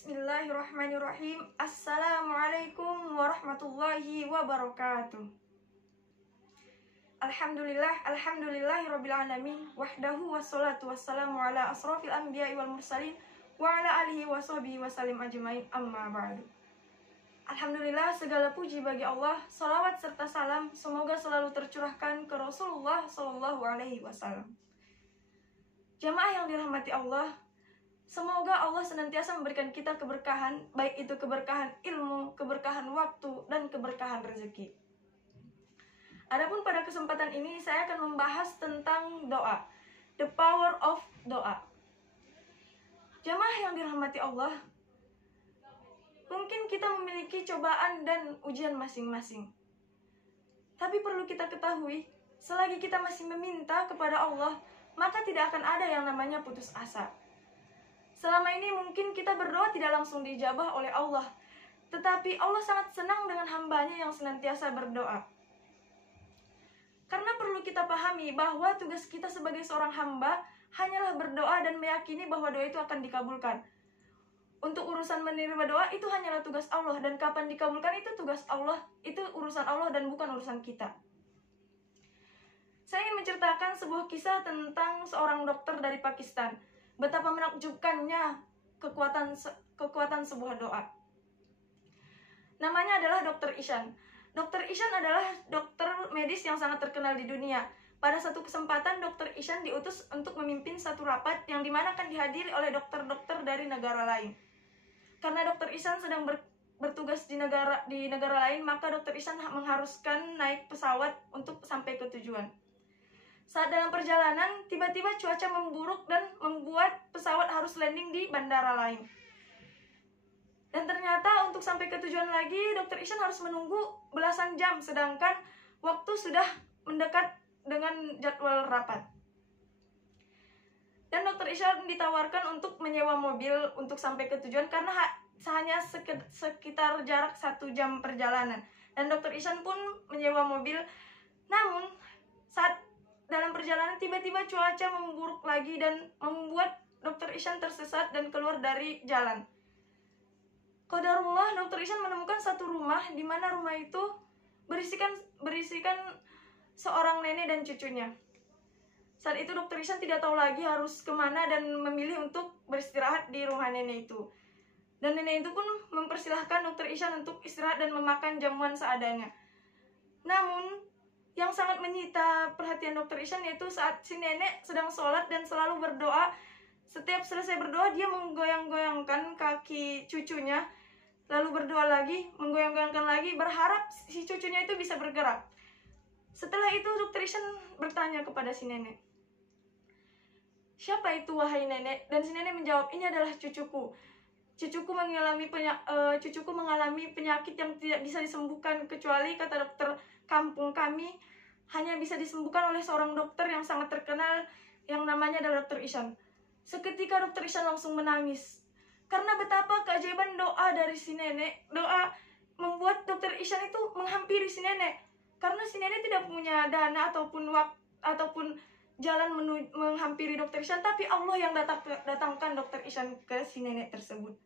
Bismillahirrahmanirrahim. Assalamualaikum warahmatullahi wabarakatuh. Alhamdulillahirabbil alamin. Wahdahu wassalatu wassalamu ala asrofil anbiya'i wal mursalin wa ala alihi wa sahbihi wasallim ajmain, amma ba'du. Alhamdulillah, segala puji bagi Allah. Salawat serta salam semoga selalu tercurahkan ke Rasulullah Shallallahu Alaihi Wasallam. Jamaah yang dirahmati Allah, semoga Allah senantiasa memberikan kita keberkahan, baik itu keberkahan ilmu, keberkahan waktu, dan keberkahan rezeki. Adapun pada kesempatan ini saya akan membahas tentang doa, the power of doa. Jamaah yang dirahmati Allah, mungkin kita memiliki cobaan dan ujian masing-masing. Tapi perlu kita ketahui, selagi kita masih meminta kepada Allah, maka tidak akan ada yang namanya putus asa. Selama ini mungkin kita berdoa tidak langsung dijabah oleh Allah, tetapi Allah sangat senang dengan hambanya yang senantiasa berdoa. Karena perlu kita pahami bahwa tugas kita sebagai seorang hamba hanyalah berdoa dan meyakini bahwa doa itu akan dikabulkan. Untuk urusan menerima doa itu hanyalah tugas Allah, dan kapan dikabulkan itu tugas Allah, itu urusan Allah dan bukan urusan kita. Saya ingin menceritakan sebuah kisah tentang seorang dokter dari Pakistan. Betapa menakjubkannya kekuatan sebuah doa. Namanya adalah Dr. Ishan. Dr. Ishan adalah dokter medis yang sangat terkenal di dunia. Pada satu kesempatan, Dr. Ishan diutus untuk memimpin satu rapat yang dimana akan dihadiri oleh dokter-dokter dari negara lain. Karena Dr. Ishan sedang bertugas di negara lain, maka Dr. Ishan mengharuskan naik pesawat untuk sampai ke tujuan. Saat dalam perjalanan, tiba-tiba cuaca memburuk dan membuat pesawat harus landing di bandara lain. Dan ternyata untuk sampai ke tujuan lagi, Dr. Ishan harus menunggu belasan jam, sedangkan waktu sudah mendekat dengan jadwal rapat. Dan Dr. Ishan ditawarkan untuk menyewa mobil untuk sampai ke tujuan karena hanya sekitar jarak 1 jam perjalanan. Dan Dr. Ishan pun menyewa mobil, namun saat dalam perjalanan tiba-tiba cuaca memburuk lagi dan membuat Dr. Ishan tersesat dan keluar dari jalan. Qadarullah, Dr. Ishan menemukan satu rumah di mana rumah itu berisikan seorang nenek dan cucunya. Saat itu Dr. Ishan tidak tahu lagi harus kemana dan memilih untuk beristirahat di rumah nenek itu. Dan nenek itu pun mempersilahkan Dr. Ishan untuk istirahat dan memakan jamuan seadanya. Namun yang sangat menyita perhatian Dr. Ishan yaitu saat si nenek sedang sholat dan selalu berdoa. Setiap selesai berdoa, dia menggoyang-goyangkan kaki cucunya, lalu berdoa lagi, menggoyang-goyangkan lagi, berharap si cucunya itu bisa bergerak. Setelah itu Dr. Ishan bertanya kepada si nenek, "Siapa itu wahai nenek?" Dan si nenek menjawab, "Ini adalah cucuku. Cucuku mengalami penyakit yang tidak bisa disembuhkan, kecuali kata dokter kampung kami hanya bisa disembuhkan oleh seorang dokter yang sangat terkenal yang namanya adalah Dr. Ishan." Seketika Dr. Ishan langsung menangis karena betapa keajaiban doa dari si nenek. Doa membuat Dr. Ishan itu menghampiri si nenek karena si nenek tidak punya dana ataupun jalan menghampiri Dr. Ishan, tapi Allah yang datangkan Dr. Ishan ke si nenek tersebut.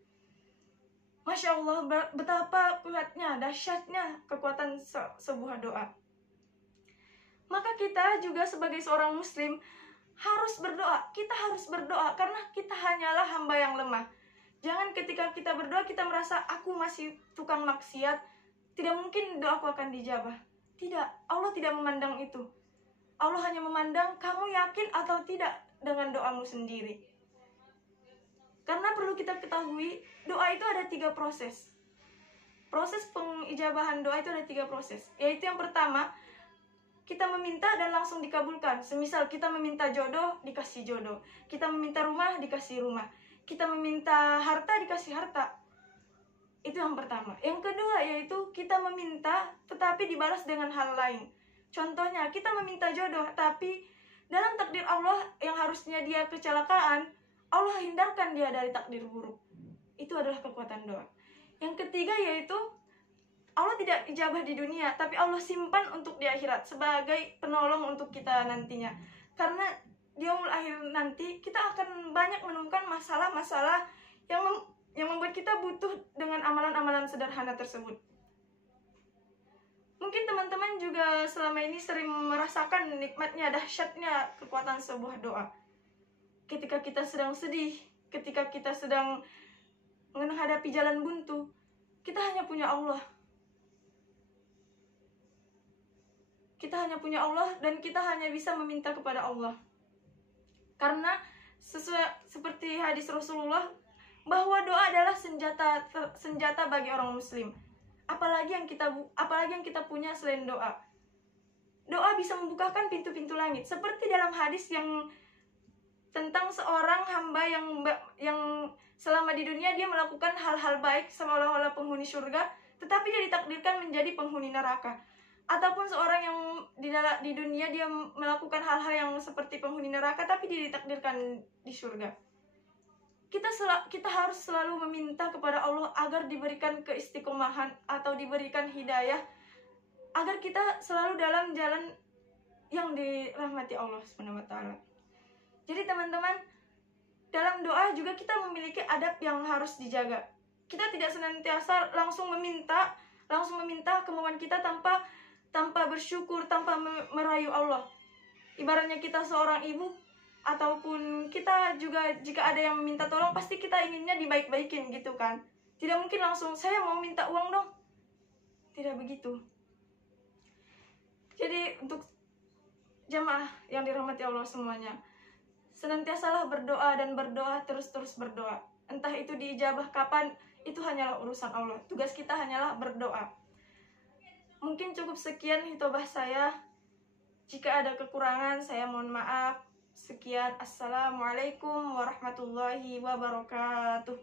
Masya Allah, betapa kuatnya, dahsyatnya kekuatan sebuah doa. Maka kita juga sebagai seorang muslim harus berdoa. Kita harus berdoa karena kita hanyalah hamba yang lemah. Jangan ketika kita berdoa kita merasa aku masih tukang maksiat, tidak mungkin doaku akan dijabah. Tidak, Allah tidak memandang itu. Allah hanya memandang kamu yakin atau tidak dengan doamu sendiri. Karena perlu kita ketahui, doa itu ada 3 proses. Proses pengijabahan doa itu ada 3 proses. Yaitu yang pertama, kita meminta dan langsung dikabulkan. Semisal kita meminta jodoh, dikasih jodoh. Kita meminta rumah, dikasih rumah. Kita meminta harta, dikasih harta. Itu yang pertama. Yang kedua yaitu kita meminta tetapi dibalas dengan hal lain. Contohnya, kita meminta jodoh, tapi dalam takdir Allah yang harusnya dia kecelakaan, Allah hindarkan dia dari takdir buruk. Itu adalah kekuatan doa. Yang ketiga yaitu Allah tidak ijabah di dunia, tapi Allah simpan untuk di akhirat sebagai penolong untuk kita nantinya. Karena di yaumul akhir nanti kita akan banyak menemukan masalah-masalah yang yang membuat kita butuh dengan amalan-amalan sederhana tersebut. Mungkin teman-teman juga selama ini sering merasakan nikmatnya, dahsyatnya kekuatan sebuah doa. Ketika kita sedang sedih, ketika kita sedang menghadapi jalan buntu, kita hanya punya Allah. Kita hanya punya Allah dan kita hanya bisa meminta kepada Allah. Karena seperti hadis Rasulullah, bahwa doa adalah senjata bagi orang muslim. Apalagi yang kita punya selain doa. Doa bisa membukakan pintu-pintu langit. Seperti dalam hadis yang tentang seorang hamba yang selama di dunia dia melakukan hal-hal baik seolah-olah penghuni surga, tetapi dia ditakdirkan menjadi penghuni neraka. Ataupun seorang yang di dunia dia melakukan hal-hal yang seperti penghuni neraka, tapi dia ditakdirkan di surga. Kita harus selalu meminta kepada Allah agar diberikan keistiqomahan atau diberikan hidayah, agar kita selalu dalam jalan yang dirahmati Allah SWT. Jadi teman-teman, dalam doa juga kita memiliki adab yang harus dijaga. Kita tidak senantiasa langsung meminta kemauan kita tanpa bersyukur, tanpa merayu Allah. Ibaratnya kita seorang ibu, ataupun kita juga jika ada yang meminta tolong, pasti kita inginnya dibaik-baikin gitu kan. Tidak mungkin langsung, saya mau minta uang dong. Tidak begitu. Jadi untuk jamaah yang dirahmati Allah semuanya, senantiasalah berdoa dan berdoa, terus-terus berdoa. Entah itu diijabah kapan, itu hanyalah urusan Allah. Tugas kita hanyalah berdoa. Mungkin cukup sekian hitobah saya. Jika ada kekurangan, saya mohon maaf. Sekian, assalamualaikum warahmatullahi wabarakatuh.